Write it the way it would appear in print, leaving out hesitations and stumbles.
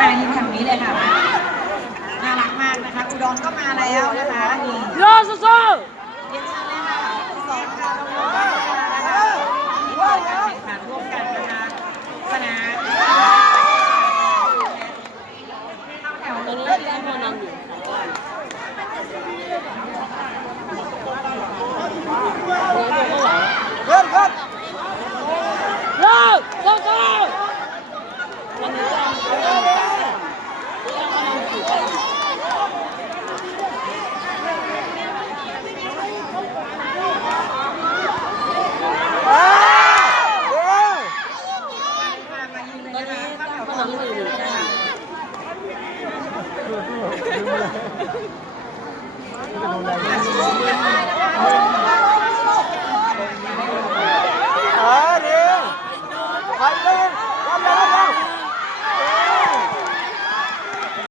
แปลงทางนี้เลยค่ะน่ารักมากนะคะอุดรก็มาแล้วนะคะนี่โยสู้เรียนเชิญเลยค่ะสองค่ะน้องๆนะคะนี่เปิดการแข่งขันร่วมกันนะคะสนามเข้าแถว ตอนนี้ เลย ได้ นะ พอ คะ นำอยู่เพื่อนเพื่อน โยสู้ตอนนี้ได้พอนำอยู่มายืนเลย ตอน นะ นี้ คะเข้าแถว พอนำอยู่นะคะ จะโดนอะไร